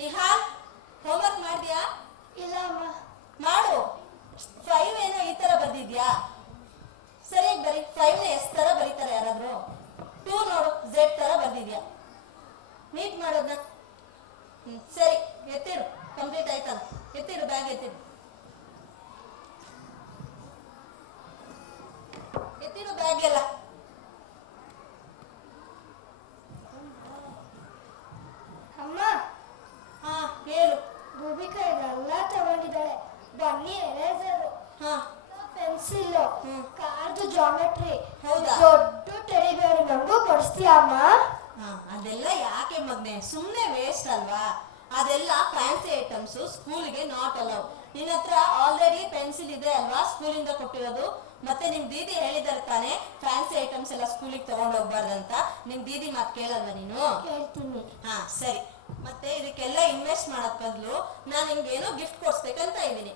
ನಿಹಾಲ್, ಹೋಮ್ವರ್ಕ್ ಮಾಡಿದ್ಯಾ? ಇಲ್ಲ ಅಮ್ಮ. ಮಾಡು. 5 ಏನೋ ಈ ತರ ಬರ್ದಿದ್ಯಾ? ಸರಿಯಾಗಿ ಬರಿ. 5 ನ ಎಸ್ ತರ ಬರೀತಾರೆ ಯಾರಾದ್ರೂ? 2 ನೋಡು Z ತರ ಬರ್ದಿದ್ಯಾ? ನೀಟ್ ಮಾಡೋದನ್ನ. ಸರಿ, ಎತ್ತಿಡು. ಕಂಪ್ಲೀಟ್ ಆಯ್ತಲ್ಲ, ಎತ್ತಿಡು, ಬ್ಯಾಗ್ ಎತ್ತಿಡು. ಎತ್ತಿಡು ಬ್ಯಾಗ್ ಎಲ್ಲ. ಅಮ್ಮ, ಹಾ ಹೇಳು. ಭೂಮಿಕಾ ಇದೆಲ್ಲ ತಗೊಂಡಿದ್ದಾಳೆ. ಬನ್ನಿ ಎರೇಸರು, ಹಾ ಪೆನ್ಸಿಲ್, ಕಾರ್ದು ಜಾಮೆಟ್ರಿ. ಹೌದಾ? ದೊಡ್ಡ ಟೆಡಿ ಬೇರ್ ನಂಗೂ ಕೊಡಿಸ್ತೀಯ ಅಮ್ಮ? ಅದೆಲ್ಲ ಯಾಕೆ ಮಗ್ನೆ, ಸುಮ್ನೆ ವೇಸ್ಟ್ ಅಲ್ವಾ? ಅದೆಲ್ಲ ಫ್ಯಾನ್ಸಿ ಐಟಮ್ಸ್, ಸ್ಕೂಲಿಗೆ ನಾಟ್ ಅಲೌ. ನಿನ್ನ ಹತ್ರ ಆಲ್ರೆಡಿ ಪೆನ್ಸಿಲ್ ಇದೆ ಅಲ್ವಾ, ಸ್ಕೂಲಿಂದ ಕೊಟ್ಟಿರೋದು. ಮತ್ತೆ ನಿಮ್ ದೀದಿ ಹೇಳಿದಾರೆ ತಾನೆ ಫ್ಯಾನ್ಸಿ ಐಟಮ್ಸ್ ಎಲ್ಲ ಸ್ಕೂಲಿಗೆ ತಗೊಂಡ್ ಹೋಗ್ಬಾರ್ದಂತ. ನಿಮ್ ದೀದಿ ಮಾತು ಕೇಳಲ್ವಾ ನೀನು? ಕೇಳ್ತೀನಿ. ಹಾ ಸರಿ. ಮತ್ತೆ ಇದಕ್ಕೆಲ್ಲ ಇನ್ವೆಸ್ಟ್ ಮಾಡಕ್ ಬದಲು ನಾನು ನಿಮ್ಗೆ ಏನೋ ಗಿಫ್ಟ್ ಕೊಡ್ಸ್ಬೇಕಂತ ಇದ್ದೀನಿ.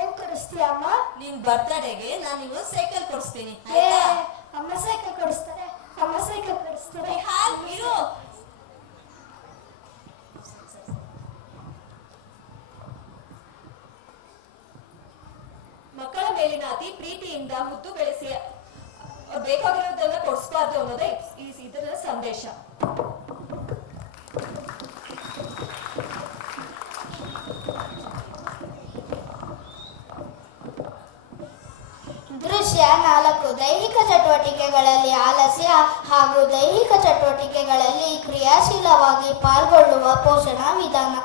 ಏನ್ ಕೊಡಿಸ್ತೀಯ ಅಮ್ಮ? ನಿನ್ ಬರ್ತ್ಡೇಗೆ ನಾನು ನಿಮ್ಗೆ ಸೈಕಲ್ ಕೊಡಿಸ್ತೀನಿ. ಏ, ಅಮ್ಮ ಸೈಕಲ್ ಕೊಡಿಸ್ತಾರೆ. ಅಮ್ಮ ಸೈಕಲ್ ಕೊಡಿಸ್ತಾರೆ. ಇರು. ಮಕ್ಕಳ ಮೇಲಿನ ಅತಿ ಪ್ರೀತಿಯಿಂದ ಮುದ್ದು ಬೆಳೆಸಿ ಬೇಕಾಗಿರೋದನ್ನ ಕೊಡಿಸಬಾರ್ದು ಅನ್ನೋದೇ ಇದರ ಸಂದೇಶ. ದೃಶ್ಯ 4. ದೈಹಿಕ ಚಟುವಟಿಕೆಗಳಲ್ಲಿ ಆಲಸ್ಯ ಹಾಗೂ ದೈಹಿಕ ಚಟುವಟಿಕೆಗಳಲ್ಲಿ ಕ್ರಿಯಾಶೀಲವಾಗಿ ಪಾಲ್ಗೊಳ್ಳುವ ಪೋಷಣಾ ವಿಧಾನ.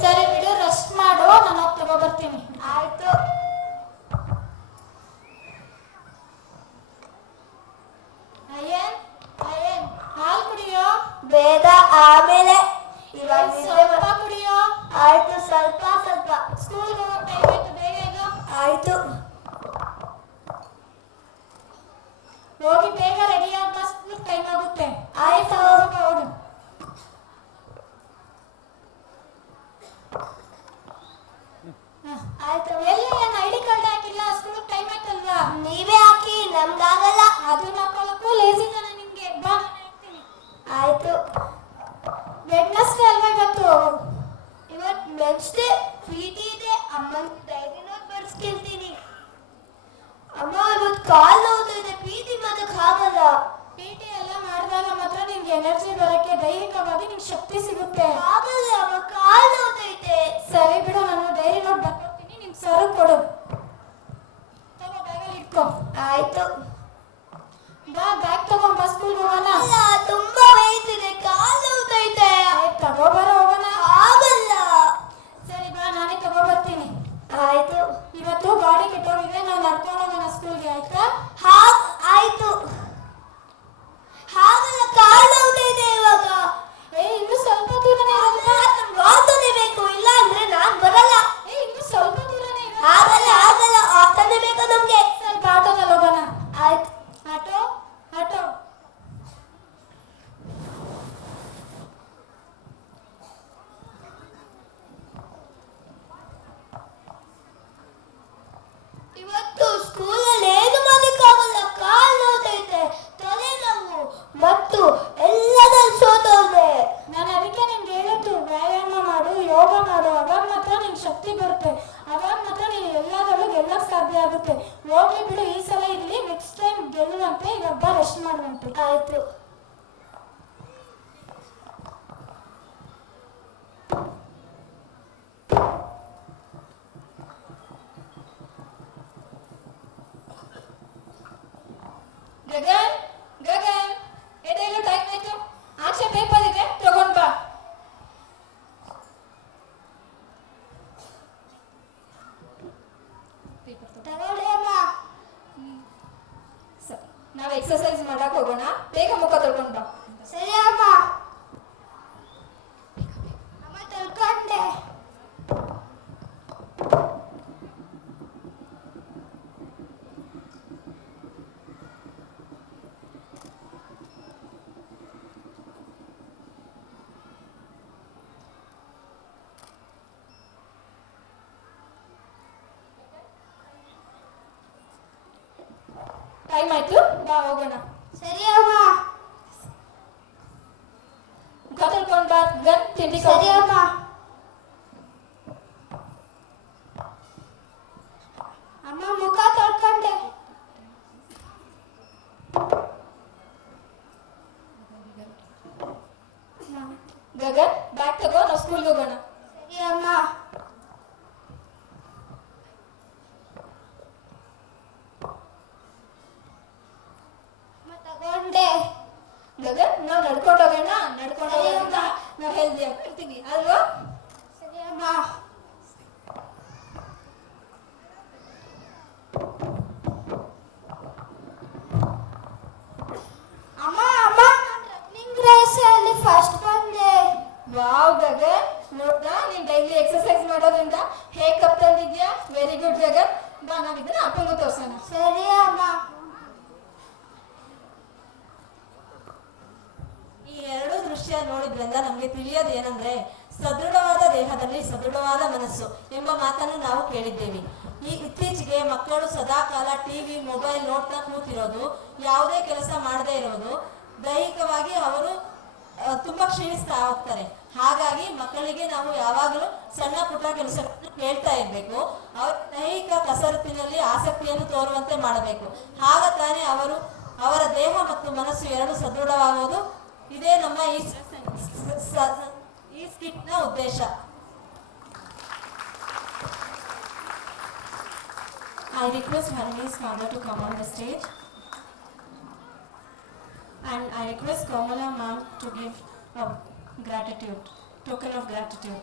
ಸರಿ ಬಿಡು, ರೆಸ್ಟ್ ಮಾಡು, ನಾನು ಹೋಗಿ ತಗೋಬರ್ತೀನಿ. ಆಯ್ತು. ಅಯ್ಯನ್ ಅಯ್ಯನ್ ಹಾಲು ಕುಡಿಯೋ. ಬೇಡ, ಆಮೇಲೆ. ಇವಾಗ ಸ್ವಲ್ಪ ಕುಡಿಯೋ. ಆಯ್ತು, ಸ್ವಲ್ಪ ಸ್ವಲ್ಪ. ಸ್ಕೂಲ್ಗೆ ಹೋಗೋ ಟೈಮ್ ಆಯ್ತು, ಬೇಗ ಇದು. ಆಯ್ತು. ಹೋಗಿ ಬೇಗ ರೆಡಿ ಆಗ, ಸ್ಕೂಲ್ ಟೈಮ್ ಆಗುತ್ತೆ. ಆಯ್ತು. ಹೋಗು. ಆಯ್ತು. ಎಲ್ಲಿ ನನ್ನ ಐಡಿ ಕಾರ್ಡ್ ಹಾಕಿಲ್ಲ, ಸ್ಕೂಲ್ ಟೈಮ್ ಆಯ್ತಲ್ವಾ? ನೀವೇ ಹಾಕಿ, ನಮ್ಗಾಗಲ್ಲ. ಅದನ್ನ ಹಾಕೊಳ್ಳಕ್ಕೂ ಲೇಸಿ ತಾನೆ ನಿಮ್ಗೆ. ಬಾ, ನಾನು ಹೇಳ್ತೀನಿ. ಆಯ್ತು. ವೆಡ್ನೆಸ್ಡೇ ಅಲ್ವಾ ಇವತ್ತು? ಇವತ್ತು ವೆನ್ಸ್ಡೇ, ಪ್ರೀತಿ ಇದೆ. ಅಮ್ಮನ ಡೈರಿ ನೋಟ್ ಬರ್ಸ್ಕೊಳ್ತೀನಿ. ಅಮ್ಮ, ಇವತ್ತು ಕಾಲ್ ನೋವ್ತಿದೆ, ಪ್ರೀತಿ ಮಾತಕ್ಕೆ ಆಗಲ್ಲ. PT ಎಲ್ಲ ಮಾಡಿದಾಗ ಮಾತ್ರ ನಿಮ್ಗೆ ಎನರ್ಜಿ ಬರಕ್ಕೆ, ದೈಹಿಕವಾಗಿ ನಿಮ್ಗೆ ಶಕ್ತಿ ಸಿಗುತ್ತೆ. ಆಗಲ್ಲ ಅಮ್ಮ, ಕಾಲ್ ನೋವ್ತೈತೆ. ಸರಿ ಬಿಡು, ನಾನು ಡೈರಿ ನೋಟ್ ಬರ್ಕೊಡ್ತೀನಿ, ನಿಮ್ ಸರ್ ಕೊಡು. ತಗೋ, ಬ್ಯಾಗಲ್ಲಿ ಇಟ್ಕೋ. ಆಯ್ತು. ಬಾ, ಬ್ಯಾಗ್ ತಗೊಂಡ್ ಬಾ, ಸ್ಕೂಲ್ಗೆ ಹೋಗೋಣ. ಅಲ್ಲ, ತುಂಬಾ ವೇಟ್ ಇದೆ, ಕಾಲ್ ನೋವ್ತೈತೆ. ತಗೋಬಾರ, ಹೋಗೋಣ. ಆಗಲ್ಲ. ಸರಿ ಬಾ, ನಾನೇ ತಗೋ ಬರ್ತೀನಿ. ಆಯ್ತು. ಇವತ್ತು ಗಾಡಿ ಕೆಟ್ಟೋಗಿದೆ, ನಾವು ನಡ್ಕೊಂಡು ಹೋಗೋಣ ಸ್ಕೂಲ್ಗೆ, ಆಯ್ತಾ? ಆಯ್ತು. ಹಾಗಲ್ಲ, ಕಾಲ್ ನೋವ್ತೈತೆ ಇವಾಗ. ಇನ್ನು ಸ್ವಲ್ಪ ದೂರನೇ ಇರೋದು. ಆಟೋನೇ ಬೇಕು, ಇಲ್ಲ ಅಂದ್ರೆ ನಾನ್ ಬರಲ್ಲ. ಇನ್ನು ಸ್ವಲ್ಪ ದೂರನೇ ಇರೋದು. ಆಗಲ್ಲ ಆಗಲ್ಲ, ಆಟೋನೇ ಬೇಕು ನಮ್ಗೆ. ಸ್ವಲ್ಪ ಆಟೋದಲ್ಲಿ ಹೋಗೋಣ. ಆಯ್ತು. Auto auto. ಇವತ್ತು ಸ್ಕೂಲಲ್ಲಿ ಏನು ಮಾಡೋಕ್ಕಾಗಲ್ಲ, ಕಾಲ್ ನೋವ್ತೈತೆ, ತಲೆ ನೋವು ಮತ್ತು ಎಲ್ಲದಲ್ಲಿ ಸೋತೋದೆ. ನಾನು ಅದಕ್ಕೆ ನಿಮ್ಗೆ ಹೇಳಿದ್ದು, ವ್ಯಾಯಾಮ ಮಾಡು, ಯೋಗ ಮಾಡು, ಅವಾಗ ಮಾತ್ರ ನಿಂಗೆ ಶಕ್ತಿ ಬರುತ್ತೆ. ಅವಾಗ ಮಾತ್ರ ನೀನು ಎಲ್ಲದರಲ್ಲೂ ಗೆಲ್ಲಕ್ಕೆ ಸಾಧ್ಯ ಆಗುತ್ತೆ. ಹೋಗ್ಲಿ ಬಿಡು, ಈ ಸಲ ಇರಲಿ, ನೆಕ್ಸ್ಟ್ ಟೈಮ್ ಗೆಲ್ಲುವಂತೆ. ಇವಾಗ ಬಾ, ರೆಸ್ಟ್ ಮಾಡುವಂತೆ. ಆಯ್ತು. ಗಗನ್, ಗಗನ್, ಎದೆಲ್ಲೂ ಟೈಮ್ ಆಯ್ತು. ಆಚೆ ಪೇಪರ್ ಇದೆ, ತಗೊಂಡ್ ಬಾ. ತಗೊಳ್ಳಿ ಅಮ್ಮ. ಸರಿ, ನಾವು ಎಕ್ಸರ್ಸೈಸ್ ಮಾಡಕ್ ಹೋಗೋಣ. ಬೇಗ ಮುಖ ತೊಳ್ಕೊಂಡ್ ಬಾ. ಸರಿ ಅಮ್ಮ. ಅಮ್ಮ, ತೊಳ್ಕೊಂಡೆ. ಟೈಮ್ ಆಯ್ತು, ಬಾ ಹೋಗೋಣ. ಸರಿ ಅಮ್ಮ. ಮುಖ ತೊಳ್ಕೊಂಡ್ ಬಾ, ಗನ್ ತಿಂಡಿ ಸರಿ ಅಮ್ಮ. ಅಮ್ಮ ಮುಖ ತೊಳ್ಕೊಂಡೆ. ಗಗನ್ ಬ್ಯಾಗ್ ತಗೋ, ನಾವು ಸ್ಕೂಲ್ಗೆ ಹೋಗೋಣ. ಸರಿ ಅಮ್ಮ. ತಗೊಂಡೆ. ಗಗನ್ ನಾವು ನಡ್ಕೊಂಡು ಹೋಗೋಣ. ನಡ್ಕೊಂಡು ಸರಿ ಹೋಗೋಣ, ಅಮ್ಮ. ನಾವು ಹೆಲ್ದಿ ಆಗಿರ್ತೀವಿ ಅಲ್ವಾ? ಸರಿ ಅಮ್ಮ. ಅಮ್ಮ ಅಮ್ಮ ರನ್ನಿಂಗ್ ರೇಸ್ ಅಲ್ಲಿ ಫಸ್ಟ್ ಬಂದೆ. ವಾವ್ ಗಗನ್, ನೋಡ್ದಾ ನೀನ್ ಡೈಲಿ ಎಕ್ಸರ್ಸೈಸ್ ಮಾಡೋದ್ರಿಂದ ಹೇಗ್ ಕಪ್ ತಂದಿದ್ಯಾ? Very good Gagan. ಬಾ ನಾವಿದ್ರೆ ಅಪ್ಪಂಗೂ ತೋರ್ಸೋಣ. ಸರಿ ಅಮ್ಮ. ಈ ಎರಡೂ ದೃಶ್ಯ ನೋಡಿದ್ರಿಂದ ನಮಗೆ ತಿಳಿಯೋದು ಏನಂದ್ರೆ, ಸದೃಢವಾದ ದೇಹದಲ್ಲಿ ಸದೃಢವಾದ ಮನಸ್ಸು ಎಂಬ ಮಾತನ್ನು ನಾವು ಕೇಳಿದ್ದೇವೆ. ಇತ್ತೀಚೆಗೆ ಮಕ್ಕಳು ಸದಾಕಾಲ ಟಿವಿ ಮೊಬೈಲ್ ನೋಡ್ತಾ ಕೂತಿರೋದು, ಯಾವುದೇ ಕೆಲಸ ಮಾಡದೇ ಇರೋದು, ದೈಹಿಕವಾಗಿ ಅವರು ತುಂಬಾ ಕ್ಷೀಣಿಸ್ತಾ ಹೋಗ್ತಾರೆ. ಹಾಗಾಗಿ ಮಕ್ಕಳಿಗೆ ನಾವು ಯಾವಾಗಲೂ ಸಣ್ಣ ಪುಟ್ಟ ಕೆಲಸಗಳನ್ನು ಹೇಳ್ತಾ ಇರಬೇಕು. ಅವರ ದೈಹಿಕ ಕಸರತ್ತಿನಲ್ಲಿ ಆಸಕ್ತಿಯನ್ನು ತೋರುವಂತೆ ಮಾಡಬೇಕು. ಆಗ ತಾನೇ ಅವರ ದೇಹ ಮತ್ತು ಮನಸ್ಸು ಎರಡು ಸದೃಢವಾಗುವುದು. ಇದೇ ನಮ್ಮ ಈ ಸ್ಕಿಟ್ನ ಉದ್ದೇಶ. I request Harini's father to come on the stage, and I request Kamala ma'am to give a token of gratitude.